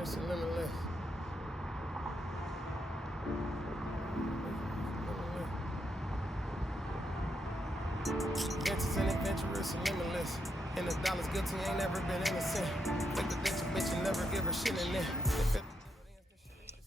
adventurous and limitless. Adventures and adventurous and limitless. And the dollar's guilty, ain't never been innocent. Take the ditch, a bitch, and never give her shit in it.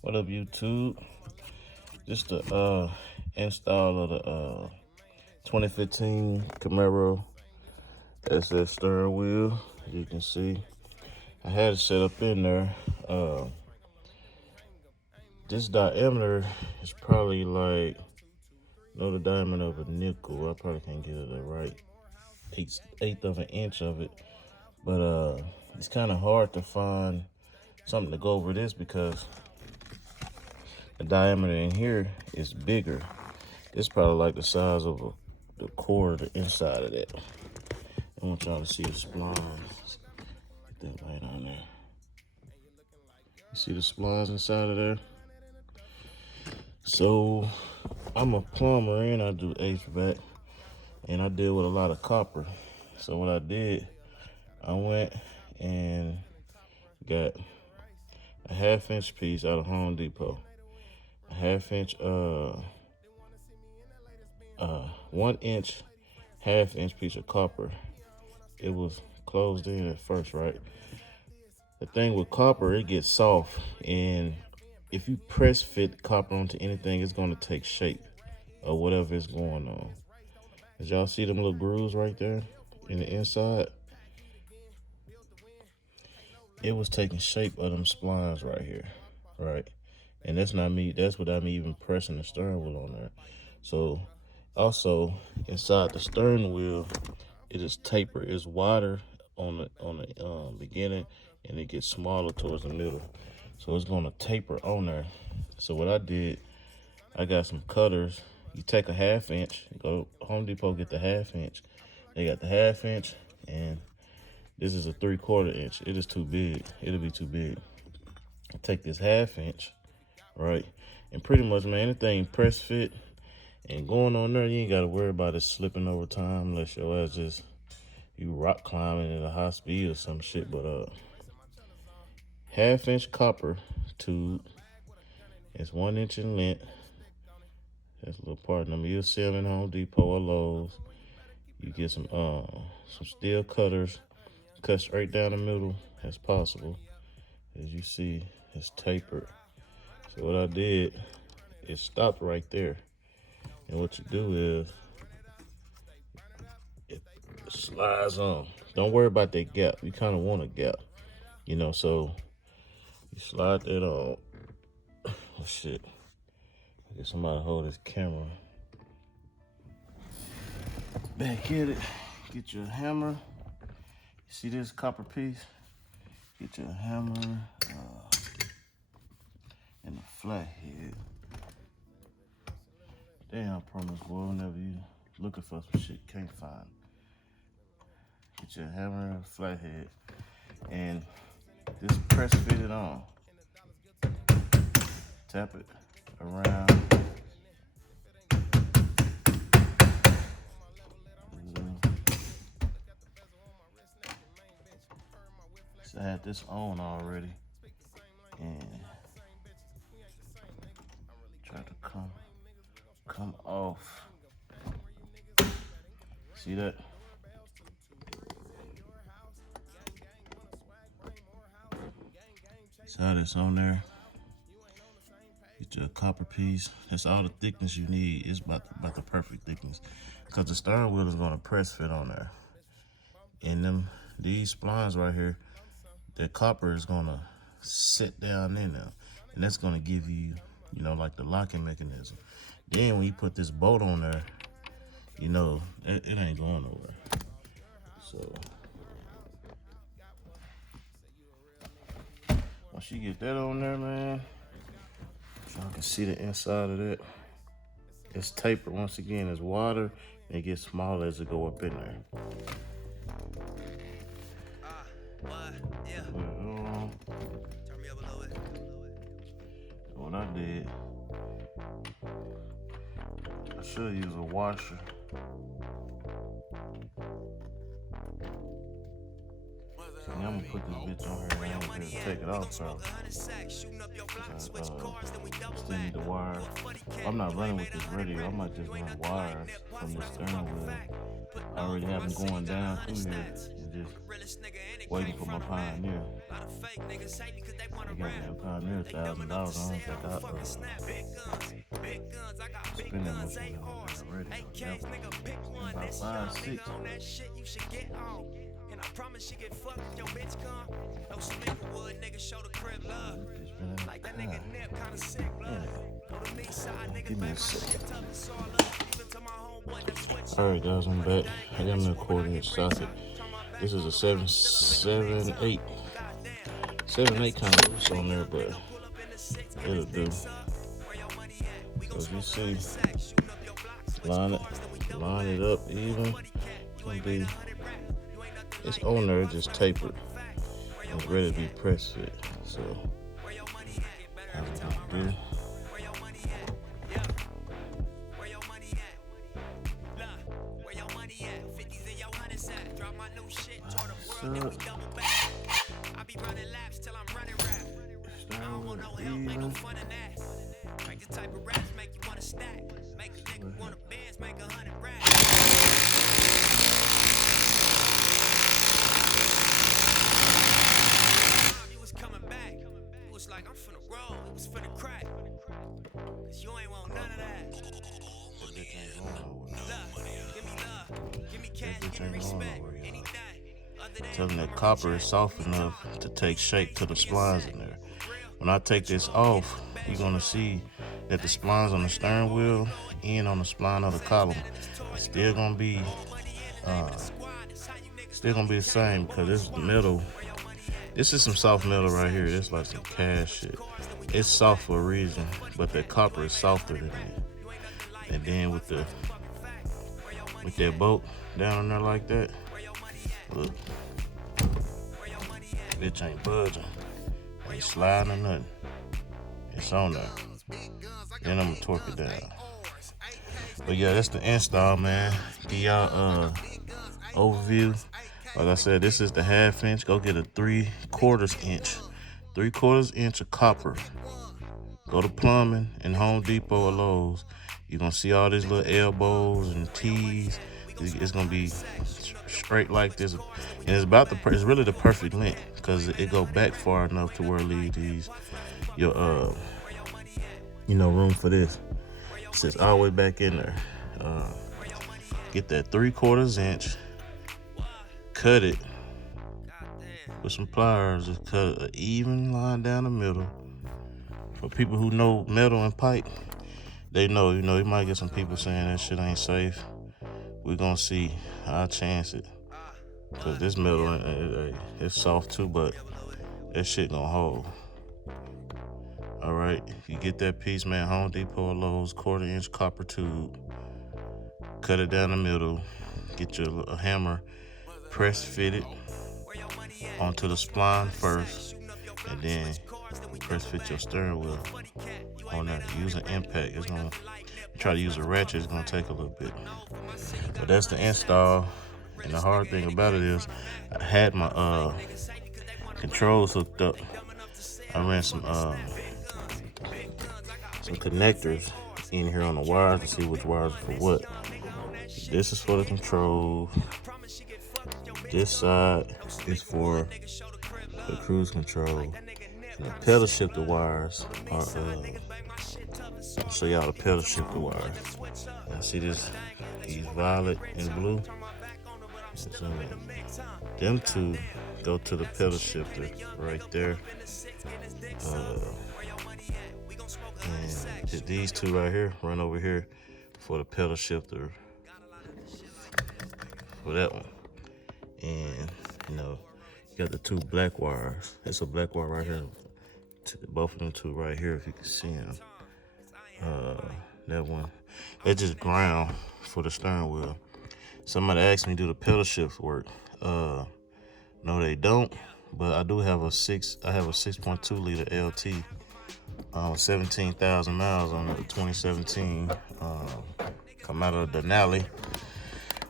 What up, YouTube? Just the install of the 2015 Camaro SS steering wheel. As you can see, I had it set up in there. This diameter is probably like, the diameter of a nickel. I probably can't get it the right eighth of an inch of it, but it's kind of hard to find something to go over this because the diameter in here is bigger. It's probably like the size of the core, the inside of that. I want y'all to see the splines. Get that light on there. You see the splines inside of there? So I'm a plumber and I do HVAC, and I deal with a lot of copper. So what I did, I went and got a 1/2 inch piece out of Home Depot, a 1/2 inch 1 inch 1/2 inch piece of copper. It was closed in at first, right? The thing with copper, it gets soft, and if you press fit copper onto anything, it's gonna take shape of whatever is going on. As y'all see them little grooves right there in the inside, it was taking shape of them splines right here, right? And that's not me, that's without me even pressing the steering wheel on there. So also inside the steering wheel, it is tapered. It's wider on the beginning, and it gets smaller towards the middle. So it's gonna taper on there. So what I did, I got some cutters. You take a 1/2 inch, go Home Depot, get the 1/2 inch. They got the 1/2 inch, and this is a 3/4 inch. It is too big. It'll be too big. Take this 1/2 inch, right? And pretty much, man, anything press fit and going on there, you ain't gotta worry about it slipping over time unless your ass just, you rock climbing at a high speed or some shit. But 1/2 inch copper tube. It's 1 inch in length. That's a little part number. You'll see them in Home Depot or Lowe's. You get some steel cutters, cut straight down the middle as possible. As you see, it's tapered. So what I did, it stopped right there. And what you do is, it slides on. Don't worry about that gap. You kind of want a gap, so you slide that on. Oh shit. I guess somebody hold this camera. Back at it. Get your hammer. You see this copper piece? Get your hammer and a flathead. Damn, I promise, boy, whenever you looking for some shit, can't find. Get your hammer and a flathead, and just press fit it on. Tap it around. So I had this on already, and try to come off. See that? So that's on there. Get your copper piece. That's all the thickness you need. It's about the perfect thickness, because the steering wheel is gonna press fit on there. And these splines right here, the copper is gonna sit down in there, and that's gonna give you, like the locking mechanism. Then when you put this bolt on there, it ain't going nowhere. So once you get that on there, man, y'all can see the inside of that. It's tapered. Once again, it's water, and it gets smaller as it go up in there. What I did, I should use a washer. So now I'm gonna put this bitch on here. here to take it off, so extended the wire. I'm not running with this radio. I might just run wires from the steering wheel. I already have them going down through here and just waiting for my Pioneer. I got that Pioneer $1,000. I don't think I spend that much money on that radio. About 5, 6. And I promise she get fucked if your bitch come. No Speakerwood, nigga show the crib love. Like that nigga Nip kinda sick blood. Go to me side, nigga. Give me a second. Alright guys, I'm back. I got my coordinate socket. This is a 778. 7-8 kind of loose on there, but it'll do. So as you see, line it up even. It's on there, just tapered. It's ready to be press fit. So that's what I do. Like I'm finna roll, it was finna crack. Cause you ain't want none of that. Give me cash, give me respect, anything. Tell them that copper is soft enough to take shape to the splines in there. When I take this off, you're gonna see that the splines on the steering wheel and on the spline of the column is still gonna be the same, because this metal. This is some soft metal right here. This is like some cash shit. It's soft for a reason, but the copper is softer than it. And then with that bolt down in there like that, look, bitch ain't budging, ain't sliding or nothing. It's on there. Then I'm gonna torque it down. But yeah, that's the install, man. Give y'all overview. Like I said, this is the 1/2 inch. Go get a 3/4 inch. 3/4 inch of copper. Go to plumbing in Home Depot or Lowe's. You're gonna see all these little elbows and T's. It's gonna be straight like this, and it's really the perfect length, because it go back far enough to where it leaves your room for this. It sits all the way back in there. Get that 3/4 inch. Cut it with some pliers. Just cut an even line down the middle. For people who know metal and pipe, they know. You might get some people saying that shit ain't safe. We're gonna see. I'll chance it, cause this metal, it's soft too, but that shit gonna hold. All right, you get that piece, man. Home Depot or Lowe's, 1/4 inch copper tube. Cut it down the middle. Get your a hammer. Press fit it onto the spline first, and then press fit your steering wheel on there. Use an impact. It's gonna try to use a ratchet. It's gonna take a little bit, but that's the install. And the hard thing about it is, I had my controls hooked up. I ran some connectors in here on the wires to see which wires are for what. This is for the control. This side is for the cruise control. And the pedal shifter wires are, I'll show y'all the pedal shifter wires. Now see these violet and blue? So them two go to the pedal shifter right there. And these two right here run over here for the pedal shifter for that one. And you got the 2 black wires. It's a black wire right here. Both of them 2 right here, if you can see them. That one, that's just ground for the steering wheel. Somebody asked me, do the pedal shift work? No, they don't. But I do have a 6.2 liter LT, 17,000 miles on it, 2017 camaro Denali.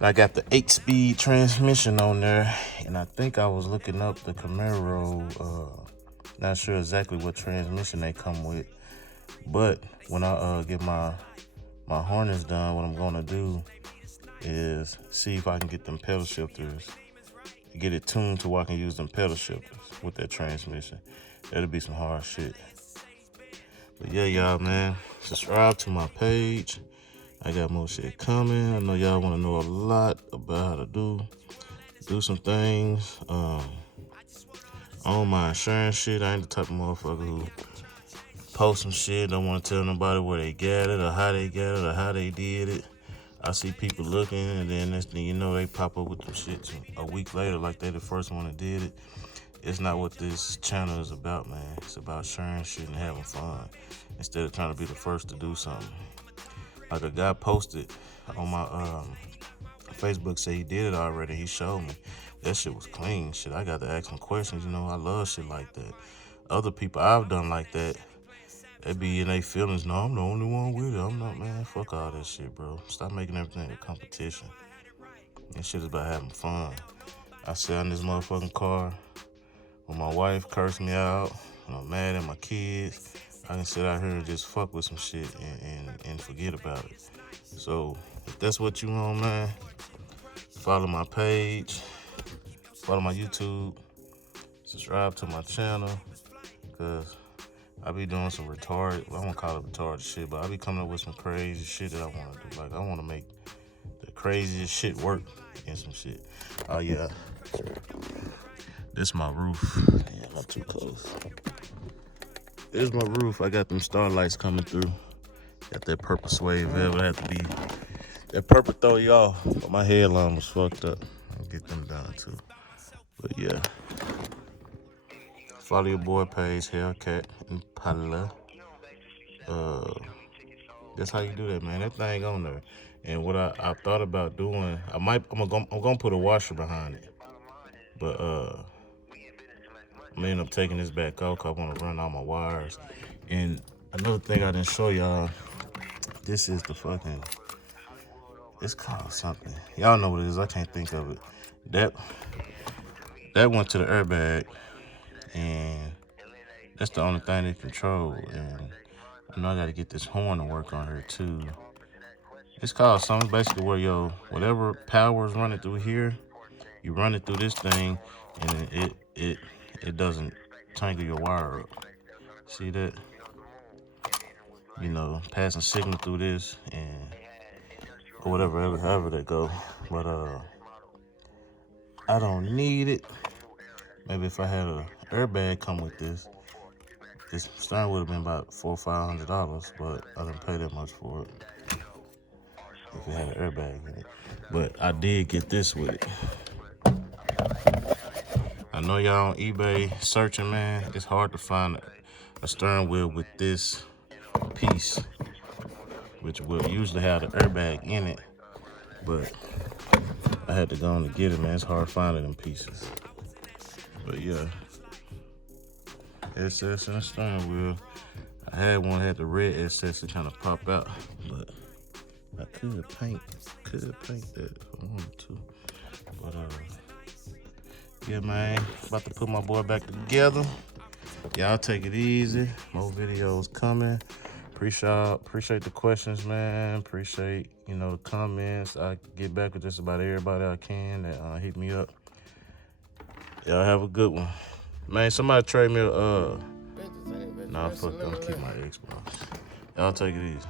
I got the 8-speed transmission on there, and I think I was looking up the Camaro Not sure exactly what transmission they come with, but when I get my harness done, what I'm gonna do is see if I can get them pedal shifters, get it tuned to where I can use them pedal shifters with that transmission. That'll be some hard shit. But yeah, y'all, man, subscribe to my page. I got more shit coming. I know y'all want to know a lot about how to do some things. On my insurance shit, I ain't the type of motherfucker who post some shit, don't want to tell nobody where they got it or how they got it or how they did it. I see people looking, and then next thing you know, they pop up with them shit a week later like they the first one that did it. It's not what this channel is about, man. It's about sharing shit and having fun instead of trying to be the first to do something. Like a guy posted on my Facebook, say he did it already. He showed me. That shit was clean. Shit, I got to ask him questions. You know, I love shit like that. Other people I've done like that, they be in their feelings. No, I'm the only one with it. I'm not, man. Fuck all that shit, bro. Stop making everything a competition. This shit is about having fun. I sat in this motherfucking car when my wife cursed me out, and I'm mad at my kids. I can sit out here and just fuck with some shit and forget about it. So if that's what you want, man, follow my page, follow my YouTube, subscribe to my channel, cause I be doing some retarded, well, I won't call it retarded shit, but I be coming up with some crazy shit that I want to do. Like, I want to make the craziest shit work and some shit. Oh yeah, this my roof. Damn, I'm too close. There's my roof. I got them starlights coming through. Got that purple suede velvet. I have to be that purple throw you off, but my headline was fucked up. I'll get them done too. But yeah, follow your boy page, Hellcat Impala. That's how you do that, man. That thing on there. And what I thought about doing, I'm gonna put a washer behind it, but I'm gonna end up taking this back out because I want to run all my wires. And another thing I didn't show y'all, this is the fucking, it's called something. Y'all know what it is. I can't think of it. That went to the airbag, and that's the only thing it control. And I know I gotta get this horn to work on her too. It's called something basically where your whatever power is running through here, you run it through this thing, and it doesn't tangle your wire up. See that? You know, passing signal through this and or whatever, however that go. But I don't need it. Maybe if I had an airbag come with this steering would have been about $400 or $500, but I didn't pay that much for it if it had an airbag in it. But I did get this with it. I know y'all on eBay searching, man. It's hard to find a steering wheel with this piece, which will usually have the airbag in it. But I had to go on to get it, man. It's hard finding them pieces. But yeah, SS and a steering wheel. I had one that had the red SS to kind of pop out, but I could paint that if I wanted to. But yeah, man, about to put my boy back together. Y'all take it easy. More videos coming. Appreciate the questions, man. Appreciate, you know, the comments. I get back with just about everybody I can that hit me up. Y'all have a good one. Man, somebody trade me a nah, fuck, I'm keep my Xbox. Y'all take it easy.